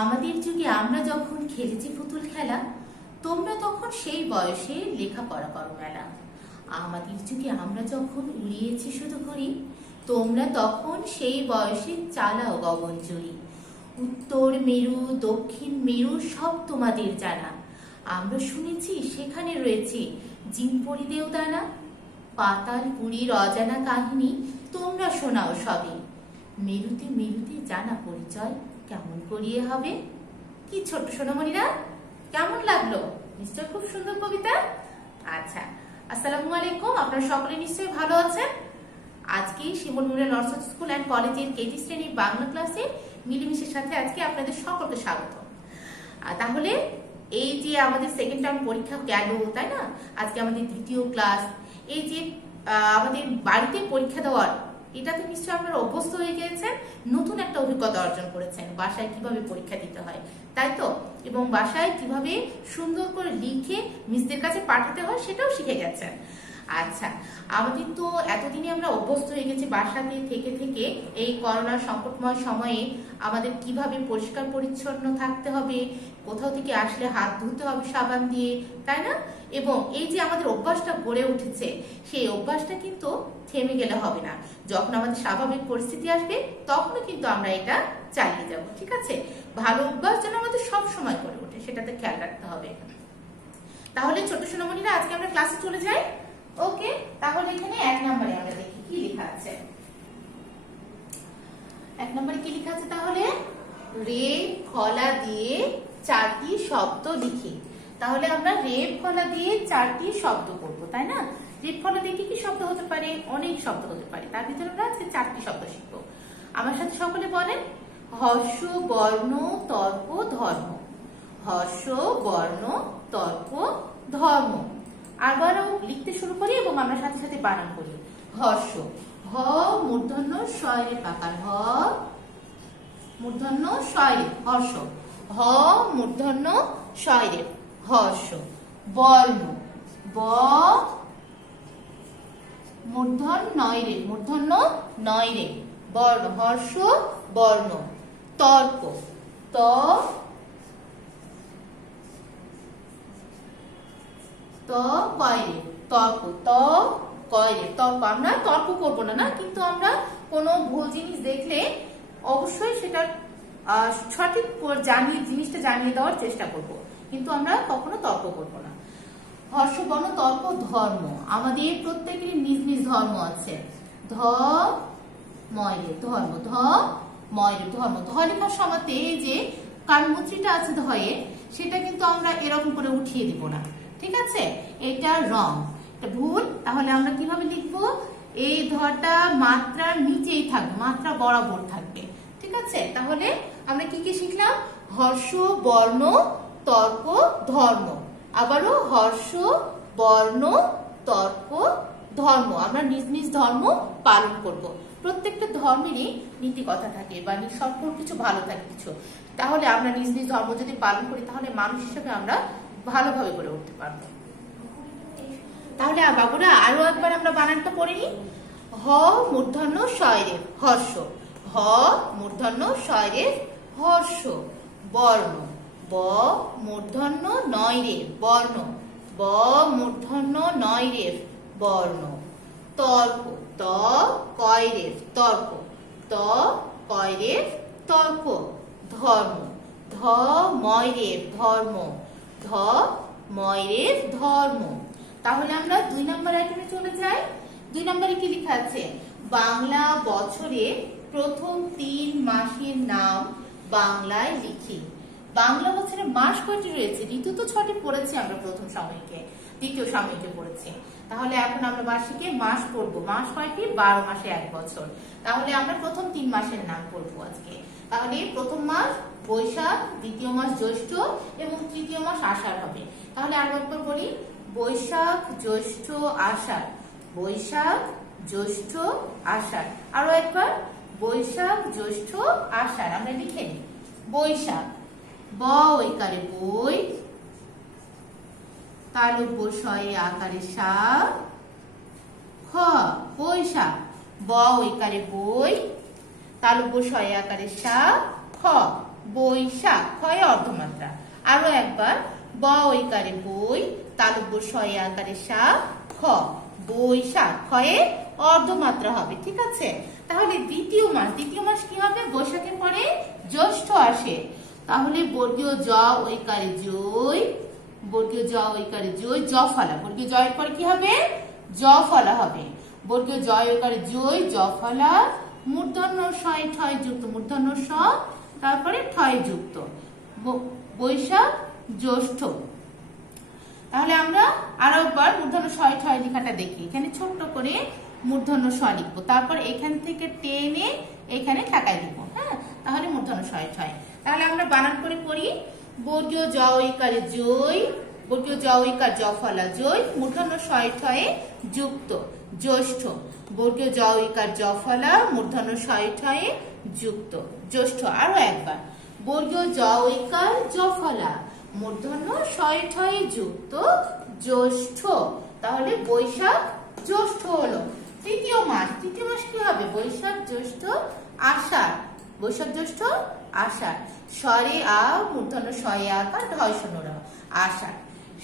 আমাদের যুগে আমরা যখন খেলেছি পুতুল খেলা, তোমরা তখন সেই বয়সে লেখাপড়া করো মেলা। আমাদের যুগে আমরা যখন উড়িয়েছি শুধু ঘুড়ি, তোমরা তখন সেই বয়সে চালাও গগন চুরি। উত্তর মেরু দক্ষিণ মেরু সব তোমাদের জানা, আমরা শুনেছি সেখানে রয়েছে জিনপরি দেওদানা। পাতাল পুরীর অজানা কাহিনী তোমরা শোনাও সবে, মেরুতে মেরুতে জানা পরিচয় কেমন করিয়ে হবে। কি ছোট্ট সোনামণিরা, কেমন লাগলো? নিশ্চয় খুব সুন্দর কবিতা। আচ্ছা, আসসালামু আলাইকুম। আপনারা সকলে নিশ্চয়ই ভালো আছেন। আজকে শিমুল নুরে নার্সারি স্কুল অ্যান্ড কলেজের কেজি শ্রেণীর বাংলা ক্লাসে মিলেমিশের সাথে আজকে আপনাদের সকলকে স্বাগত। তাহলে এই যে আমাদের সেকেন্ড টার্ম পরীক্ষা গেল, তাই না? আজকে আমাদের দ্বিতীয় ক্লাস। এই যে আমাদের বাড়িতে পরীক্ষা দেওয়ার, এটাতে নিশ্চয়ই আপনারা অভ্যস্ত হয়ে গিয়েছেন, নতুন একটা অভিজ্ঞতা অর্জন করেছেন। বাসায় কিভাবে পরীক্ষা দিতে হয়, তাই তো? এবং বাসায় কিভাবে সুন্দর করে লিখে মিসদের কাছে পাঠাতে হয় সেটাও শিখে গেছেন। আচ্ছা, আমাদের তো এতদিনে আমরা অভ্যস্ত হয়ে গেছি বাসাতে থেকে থেকে এই করোনা সংকটময় সময়ে আমাদের কিভাবে পরিষ্কার পরিচ্ছন্ন থাকতে হবে, কোথাও থেকে আসলে হাত ধুতে হবে সাবান দিয়ে, তাই না? এবং এই যে আমাদের অভ্যাসটা গড়ে উঠেছে, সেই অভ্যাসটা কিন্তু থেমে গেলে হবে না। যখন আমাদের স্বাভাবিক পরিস্থিতি আসবে তখনও কিন্তু আমরা এটা চালিয়ে যাব, ঠিক আছে? ভালো অভ্যাস যেন আমাদের সব সময় গড়ে ওঠে, সেটাতে খেয়াল রাখতে হবে। তাহলে ছোট সোনামণিরা, আজকে আমরা ক্লাসে চলে যাই। ওকে, তাহলে এখানে 1 নম্বরে আমরা দেখি কি লেখা আছে। 1 নম্বরে কি লেখা আছে? তাহলে রে ফলা দিয়ে 4টি শব্দ লিখি। তাহলে আমরা রে ফলা দিয়ে 4টি শব্দ করব, তাই না? রে ফলা দিয়ে কি কি শব্দ হতে পারে? অনেক শব্দ হতে পারে, তার ভিতরে আমরা আজকে 4টি শব্দ শিখবো। আমার সাথে সকলে বলেন, হর্ষ বর্ণ তর্ক ধর্ম। হর্ষ বর্ণ তর্ক ধর্ম। আবারও লিখতে শুরু করি এবং আমরা সাথে সাথে বানান করি। হর্ষ, হ মূর্ধন্য শয়ের আকার, হ মূর্ধন্য শয়ের হর্ষ, হ মূর্ধন্য শয়ের হর্ষ। বর্ণ, ব মূর্ধন্য নয়রে, মূর্ধন্য নয়রে বর্ণ, হর্ষ বর্ণ। তর্ক, ত কয়রে তর্ক, ত কয়রে তর্ক। আমরা তর্ক করবো না, না, কিন্তু আমরা কোনো ভুল জিনিস দেখলে অবশ্যই সেটা সঠিক জিনিসটা জানিয়ে দেওয়ার চেষ্টা করব, কিন্তু আমরা কখনো তর্ক করবো না। হর্ষ বর্ণ তর্ক ধর্ম, আমাদের প্রত্যেকেরই নিজ নিজ ধর্ম আছে। ধ ময়রে ধর্ম, ধ ময়রে ধর্ম। ধ লেখার সময়তে এই যে কানমুদ্রিটা আছে ধয়ে, সেটা কিন্তু আমরা এরকম করে উঠিয়ে দিব না, ঠিক আছে? এটা রং, এটা ভুল। তাহলে আমরা কিভাবে লিখবো? এই ধটা মাত্রার নিচেই থাকবে, মাত্রা বরাবর থাকবে, ঠিক আছে? তাহলে আমরা কি কি শিখলাম? হর্ষ বর্ণ তর্ক ধর্ম। আবারও হর্ষ বর্ণ তর্ক ধর্ম। আমরা নিজ নিজ ধর্ম পালন করব। প্রত্যেকটা ধর্মেরই নীতি কথা থাকে বা সম্পূর্ণ কিছু ভালো থাকে কিছু। তাহলে আমরা নিজ নিজ ধর্ম যদি পালন করি, তাহলে মানুষ হিসেবে আমরা ভালোভাবে করে উঠতে পারবো। তাহলে বাবুরা আরো একবার আমরা বানানটা পড়ে নিই। হ মূর্ধন্য শয়ের হর্ষ, হ মূর্ধন্য শয়ের হর্ষ। বর্ণ, ব মূর্ধন্য নয়রে বর্ণ, ব মূর্ধন্য নয়রে বর্ণ। তর্ক, ত কয়রে তর্ক, ত কয়রে তর্ক। ধর্ম, ধ ময়রে ধর্ম, ধ ময়রের ধর্ম। তাহলে আমরা 2 নম্বর আইটেমে চলে যাই। 2 নম্বরে কি লেখা আছে? বাংলা বছরে প্রথম 3 মাসের নাম বাংলায় লিখি। বাংলা বছরে মাস কয়টি রয়েছে? ঋতু তো 6টি পড়েছি আমরা প্রথম সাময়িকে, দ্বিতীয় সাময়িকে পড়েছি। তাহলে এখন আমরা বার্ষিকে মাস পড়বো। মাস কয়টি? 12 মাসে 1 বছর। তাহলে আমরা প্রথম 3 মাসের নাম পড়বো আজকে। তাহলে প্রথম মাস বৈশাখ, দ্বিতীয় মাস জ্যৈষ্ঠ এবং তৃতীয় মাস আষাঢ় হবে। তাহলে আরো একবার বলি, বৈশাখ জ্যৈষ্ঠ আষাঢ়, বৈশাখ জ্যৈষ্ঠ আষাঢ়। আরো একবার, বৈশাখ জ্যৈষ্ঠ আষাঢ়। আমরা লিখে নিই। বৈশাখ, ব ওইকারে বই, তালব্য শয়ে আকারে সা, খ বৈশাখ, ব ওইকারে বই, তালব্য শয়ে আকারে সা, খ বৈশাখ। বৈশাখ, ক্ষয়ে অর্ধমাত্রা। আরো একবার, ব ঐকারে বই, তালব্য শয়ে আকারে শাক, খ বৈশাখ, ক্ষয়ে অর্ধমাত্রা হবে। ঠিক আছে, তাহলে দ্বিতীয় মাস কি হবে? বৈশাখের পরে জ্যৈষ্ঠ আসে, তাহলে বর্গীয় জ ঐকারে জয়, বর্গীয় জ ঐকারে জয়, জফলা, বর্গীয় জয়ের পরে কি হবে? জফলা হবে। বর্গীয় জয় ঐকারে জয়, জফলা, মূর্ধন্য শয় ঠয় যুক্ত, মূর্ধন্য স, তারপরে ঠয় যুক্ত, বৈশাখ জ্যৈষ্ঠ। তাহলে আমরা আরো একবার মূর্ধন্য শয় ঠয় লেখাটা দেখি। এখানে ছোট্ট করে মূর্ধন্য স লিখবো, তারপর এখান থেকে টেনে এখানে ঠেকায় দিব। হ্যাঁ, তাহলে মূর্ধন্য শয় ঠয়। তাহলে আমরা বানান করে পড়ি। বর্গীয় জ ঐকারে জয়, বর্গীয় জ ঐকার জফলা জয়, মূর্ধন্য শয় ঠয়ে যুক্ত, জ্যৈষ্ঠ। বর্গীয় জ ঐকার জফলা, মূর্ধন্য শয় ঠয়ে যুক্ত, জ্যৈষ্ঠ। আরো একবার, বর্গীয় জ ঐকার জফলা, মূর্ধন্য শয় ঠয়ে যুক্ত, জ্যৈষ্ঠ। তাহলে বৈশাখ জ্যৈষ্ঠ হলো। তৃতীয় মাস কি হবে? বৈশাখ জ্যৈষ্ঠ আষাঢ়, বৈশাখ জ্যৈষ্ঠ আষাঢ়। স্বরে আ, মূর্ধন্য শয়ে আকার, ঢয় শূন্য র, আষাঢ়।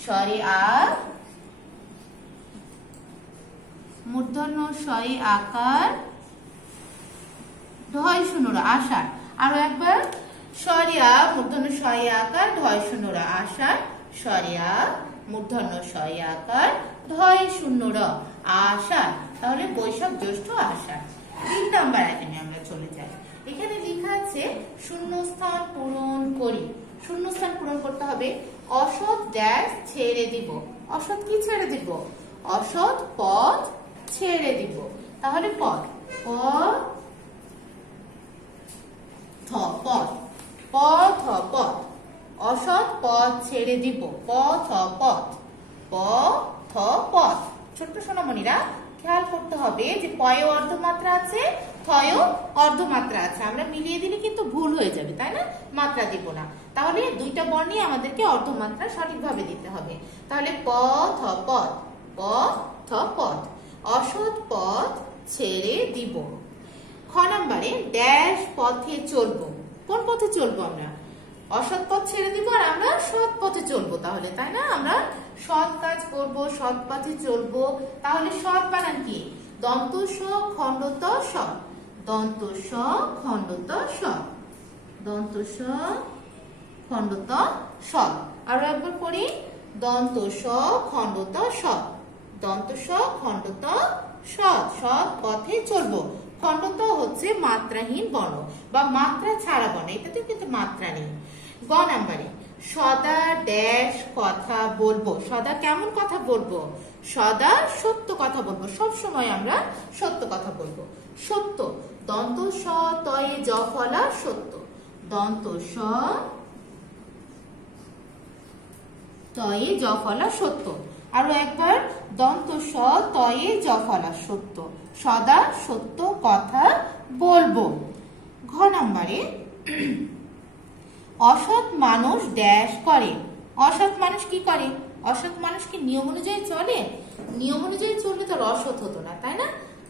স্বরে আ, মূর্ধন্য শয়ে আকার, ঢয় শূন্য র, আষাঢ়। আরো একবার, স্বরে আ, মূর্ধন্য শয়ে আকার, ঢয় শূন্য র, আষাঢ়। স্বরে আ, মূর্ধন্য শয়ে আকার, ঢয় শূন্য র, আষাঢ়। তাহলে বৈশাখ জ্যৈষ্ঠ আষাঢ়। 3 নম্বর আইটেমে আমরা চলে যাই। এখানে লেখা আছে শূন্যস্থান পূরণ করি। শূন্যস্থান পূরণ করতে হবে। অসৎ ড্যাশ ছেড়ে দিব। অসৎ কি ছেড়ে দিব? অসৎ পথ ছেড়ে দিব। তাহলে পথ, প থ, পথ, প থ পথ, অসৎ পথ ছেড়ে দিব, প থ পথ, প থ পথ। ছোট্ট সোনামণিরা খেয়াল করতে হবে যে পয়ে অর্ধমাত্রা আছে, থয়ও অর্ধমাত্রা আছে। আমরা মিলিয়ে দিলে কিন্তু ভুল হয়ে যাবে, তাই না? মাত্রা দিব না। তাহলে দুইটা বর্ণই আমাদেরকে অর্ধমাত্রা সঠিকভাবে দিতে হবে। তাহলে প থ পথ, প থ পথ, অসৎ পথ ছেড়ে দিব। খ নম্বরে, ড্যাশ পথে চলবো। কোন পথে চলবো? আমরা অসৎ পথ ছেড়ে দিব আর আমরা সৎ পথে চলবো। তাহলে তাই না, আমরা সৎ কাজ করব, সৎ পথে চলবো। তাহলে সৎ বানান কি? দন্ত স খণ্ডত স, দন্ত স খণ্ডত স, দন্ত স খণ্ডত স। আরো একবার পড়ি, দন্ত স খণ্ডত স, দন্ত স খণ্ডত স, সৎ পথে চলবো। খণ্ডত হচ্ছে মাত্রাহীন বর্ণ বা মাত্রা ছাড়া বর্ণ, এটাতে কিন্তু মাত্রা নেই। গ নাম্বারে, সদা ড্যাশ কথা বলবো। সদা কেমন কথা বলবো? সদা সত্য কথা বলবো। সব সময় আমরা সত্য কথা বলবো। সত্য, দন্ত স তয়ে জফলা সত্য, দন্ত স তয়ে জফলা সত্য। আরো একবার, দন্ত স তয়ে জফলা সত্য, সদা সত্য কথা বলবো। ঘ নম্বরে, অসৎ মানুষ ড্যাশ করে। অসৎ মানুষ কি করে? অসৎ মানুষ কি নিয়ম অনুযায়ী চলে? নিয়ম অনুযায়ী চললে তো অসৎ হতো না, তাই না?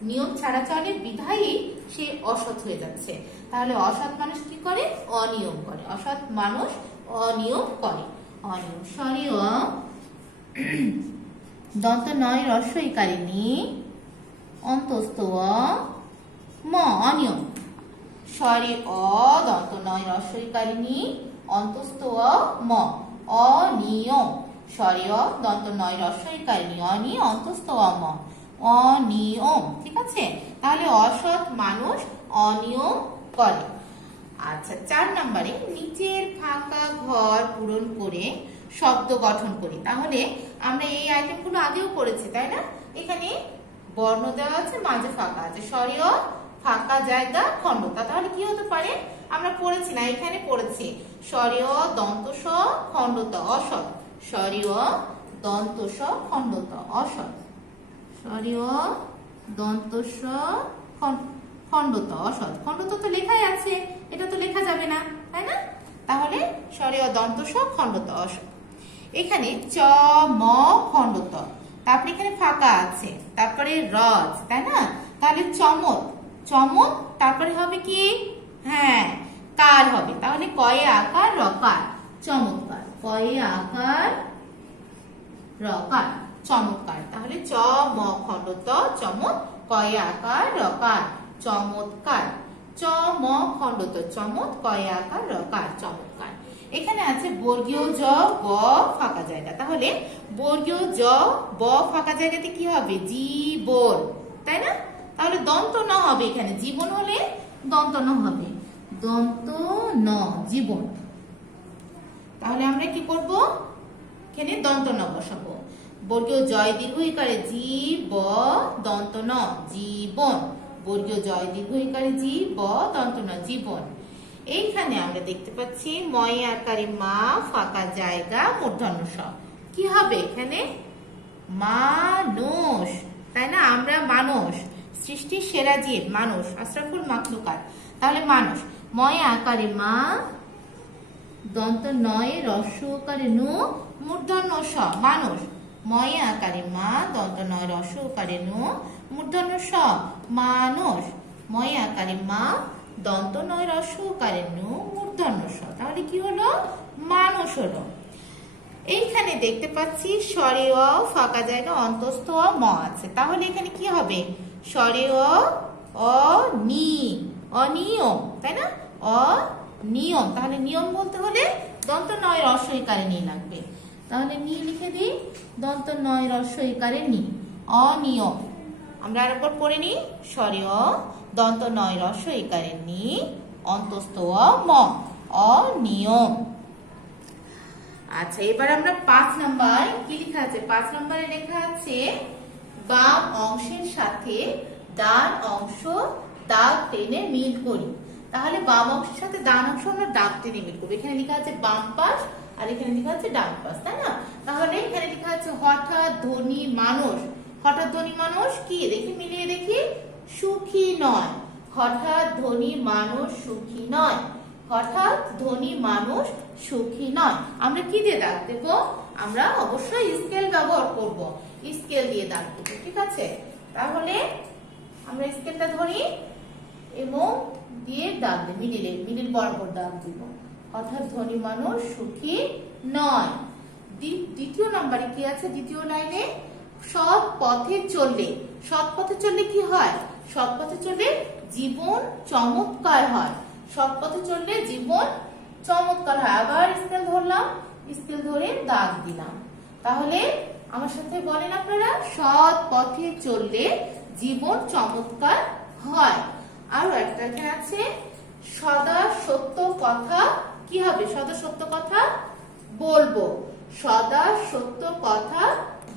নিয়ম ছাড়া চলে বিধায়ী সে অসৎ হয়ে যাচ্ছে। তাহলে অসৎ মানুষ কি করে? অনিয়ম করে। অসৎ মানুষ অনিয়ম করে। অনিয়ম। সরি অ, দন্ত নয় রস্ব ইকারিণী, অন্তস্থ অ ম, অনিয়ম। স্বরে অ, দন্ত নয় রস্ব ইকারিণী, অন্তস্থ অ ম, অনিয়ম। স্বরে অ, দন্ত নয় রস্ব ইকারিণী, অনি, অন্তস্থ অ ম, অনিয়ম। ঠিক আছে, তাহলে অসৎ মানুষ অনিয়ম করে। আচ্ছা, 4 নম্বরে, নিচের ফাঁকা ঘর পূরণ করে শব্দ গঠন করি। তাহলে আমরা এই আইটেমগুলো আগেও করেছি, তাই না? এখানে বর্ণ দেওয়া আছে, মাঝে ফাঁকা আছে, স্বরীয় ফাঁকা জায়গা খণ্ডতা। তাহলে কি হতে পারে? আমরা পড়েছি না, এখানে পড়েছি স্বরীয় দন্ত স খণ্ডতা অসৎ, স্বরীয় দন্ত স খণ্ডতা অসৎ, স্বরীয় দন্ত স খণ্ডতা অসৎ। খণ্ডতা তো লেখাই আছে, এটা তো লেখা যাবে না, তাই না? তাহলে স্বরীয় দন্ত স খণ্ডতা অসৎ। এখানে চ ম খণ্ডত, তারপরে এখানে ফাঁকা আছে, তারপরে রজ, তাই না? তাহলে চমৎ, চমৎ, তারপরে হবে কি? হ্যাঁ, কার হবে, তাহলে কয়ে আকার রকার চমৎকার, কয়ে আকার রকার চমৎকার, তাহলে চ ম খন্ড ত চমৎ, কয়ে আকার রকার চমৎকার, চ ম খন্ড ত চমৎ, কয়ে আকার রকার চমৎকার। এখানে আছে বর্গীয় জ ব ফাঁকা জায়গা, তাহলে বর্গীয় জ ব ফাঁকা জায়গাতে কি হবে, জীবন, তাই না? তাহলে দন্ত ন হবে, এখানে জীবন হলে দন্ত ন হবে, দন্ত ন জীবন। তাহলে আমরা কি করব, এখানে দন্ত ন বসাবো। বর্গীয় জয় দীর্ঘ ইকারে জীব দন্ত ন জীবন, বর্গীয় জয় দীর্ঘ ইকারে জীব দন্ত ন জীবন। এইখানে আমরা দেখতে পাচ্ছি ময় আকারে মা ফাঁকা জায়গা মূর্ধন্য ষ, কি হবে এখানে মানুষ, তাই না? আমরা মানুষ, সৃষ্টির সেরা জীব মানুষ, আশরাফুল মাখলুকাত, তাহলে মানুষ। ময় আকারে মা দন্ত নয় রস্য আকারে নু মূর্ধন্য ষ মানুষ, ময় আকারে মা দন্ত নয় রস্য আকারে নু মূর্ধন্য ষ মানুষ, ময় আকারে মা দন্ত নয় রস্য আকারে নু মূর্ধন্য ষ, তাহলে কি হলো মানুষ হলো। এইখানে দেখতে পাচ্ছি স্বরে অ ফাঁকা জায়গা অন্তস্থ অ ম আছে, তাহলে এখানে কি হবে স্বরে অনিয়ম, তাই না? অনিয়ম, তাহলে নিয়ম বলতে হলে দন্ত নয় রস্য ইকারে নি লাগবে, তাহলে নি লিখে দিই, দন্ত নয় রস্য ইকারে নি, অনিয়ম। আমরা আরেকবার পড়ে নিই, স্বরে অ দন্ত নয় রস্য ইকারে নি অন্তস্থ অ ম, অনিয়ম। আচ্ছা, এবার আমরা 5 নাম্বার কি লেখা আছে, 5 নম্বরে লেখা আছে বাম অংশের সাথে ডান অংশ দাগ টেনে মিল করি, তাহলে বাম অংশের সাথে ডান অংশ আমরা দাগ টেনে মিল করবো। এখানে লেখা আছে বাম পাশ আর এখানে লেখা আছে ডান পাশ, তাই না? তাহলে এখানে লেখা আছে হঠাৎ ধনী মানুষ, হঠাৎ ধনী মানুষ কি দেখি মিলিয়ে দেখি, সুখী নয়, হঠাৎ ধনী মানুষ সুখী নয়, হঠাৎ ধনী মানুষ সুখী নয়। আমরা কি দিয়ে দাগ দেব, আমরা অবশ্যই স্কেল ব্যবহার করব, স্কেল দিয়ে দাগ দেব, ঠিক আছে? তাহলে আমরা স্কেলটা ধরি এবং দিয়ে দাগ দিই, মিডিল বরাবর দাগ দিব, অর্থাৎ ধনী মানুষ সুখী নয়। দ্বিতীয় নম্বরে কি আছে, দ্বিতীয় লাইনে সৎ পথে চললে, সৎ পথে চললে কি হয়, সৎ পথে চললে জীবন চমৎকার হয়, সৎ পথে চললে জীবন চমৎকার হয়। আবার স্কেল ধরলাম, স্কেল ধরে দাগ দিলাম, তাহলে আমার সাথে বলেন আপনারা, সৎ পথে চললে জীবন চমৎকার হয়। আরো একটা এখানে আছে সদা সত্য কথা, কি হবে, সদা সত্য কথা বলবো, সদা সত্য কথা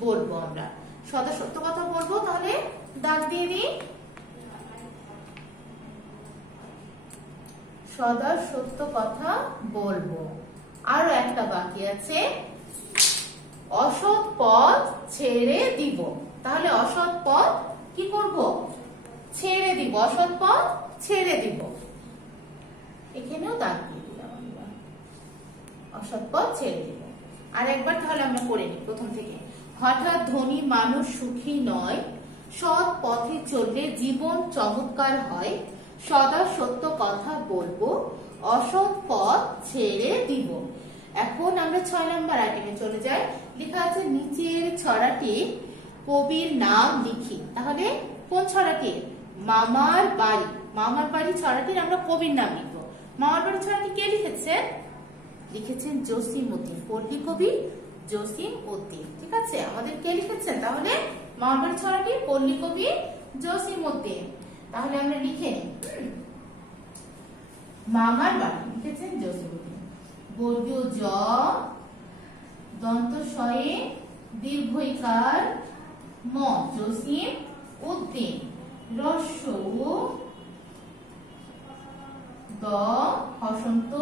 বলবো, আমরা সদা সত্য কথা বলবো, তাহলে দাগ দিয়ে দিই, সদা সত্য কথা বলবো। আরো একটা বাকি আছে অসৎ পথ ছেড়ে দিব, তাহলে অসৎ পথ কি করব, ছেড়ে দিব, অসৎ পথ ছেড়ে দিব, এখানেও দাগ দিয়ে দিলাম আমরা, অসৎ পথ ছেড়ে দিব। আর একবার তাহলে আমরা পড়ে নিই প্রথম থেকে, হঠাৎ ধনী মানুষ সুখী নয়, সৎ পথে চললে জীবন চমৎকার হয়, সদা সত্য কথা বলবো, অসৎ পথ ছেড়ে দিব। এখন আমরা 6 নম্বর আইটেমে চলে যাই, লেখা আছে নিচের ছড়াটি কবির নাম লিখি, তাহলে কোন ছড়াটি, মামার বাড়ি, মামার বাড়ি ছড়াটির আমরা কবির নাম লিখবো। মামার বাড়ি ছড়াটি কে লিখেছেন, লিখেছেন জসিম উদ্দিন, পল্লী কবি জসিম উদ্দিন, ঠিক আছে? আমাদের কে লিখেছেন, তাহলে মামার বাড়ি ছড়াটি পল্লী কবি জসিম উদ্দিন। তাহলে আমরা লিখে নিই, মামার বাড়ি লিখেছেন জসিম উদ্দিন, বর্গীয় জ দন্ত শয়ে দীর্ঘ ইকার ম জসিম উদ্দিন, রস্য দ হসন্ত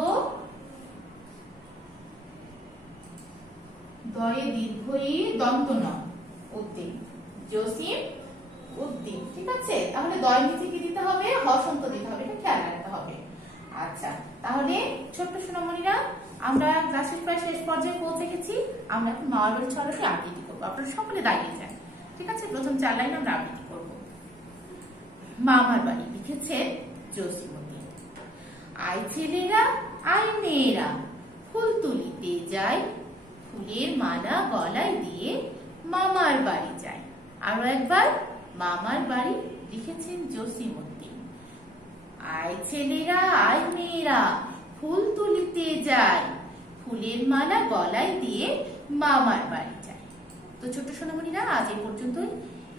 দয়ে দীর্ঘ ই দন্ত ন উদ্দিন, জসিম উদ্দিন, ঠিক আছে? তাহলে দয় নিচে কি দিতে হবে, হসন্ত দিতে হবে, এটা খেয়াল রাখতে হবে। আচ্ছা, তাহলে ছোট্ট সোনামণিরা, আমরা ক্লাসের প্রায় শেষ পর্যায়ে পৌঁছে গেছি। আমরা এখন মামার বাড়ি ছড়াটি আবৃত্তি করবো, আপনারা সকলে দাঁড়িয়ে যান, ঠিক আছে? প্রথম 4 লাইন আমরা আবৃত্তি করবো। মামার বাড়ি লিখেছেন জসিম উদ্দিন। আয় ছেলেরা আয় মেয়েরা ফুল তুলিতে যায়, ফুলের মালা গলায় দিয়ে মামার বাড়ি যায়। আরো একবার, মামার বাড়ি লিখেছেন জসিমউদ্দিন। আয় ছেলেরা আয় মেয়েরা ফুল তুলিতে যায়, ফুলের মালা গলায় দিয়ে মামার বাড়ি যায়। তো ছোট্ট সোনামণিরা, আজ এই পর্যন্তই।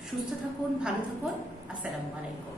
সুস্থ থাকুন, ভালো থাকুন। আসসালামু আলাইকুম।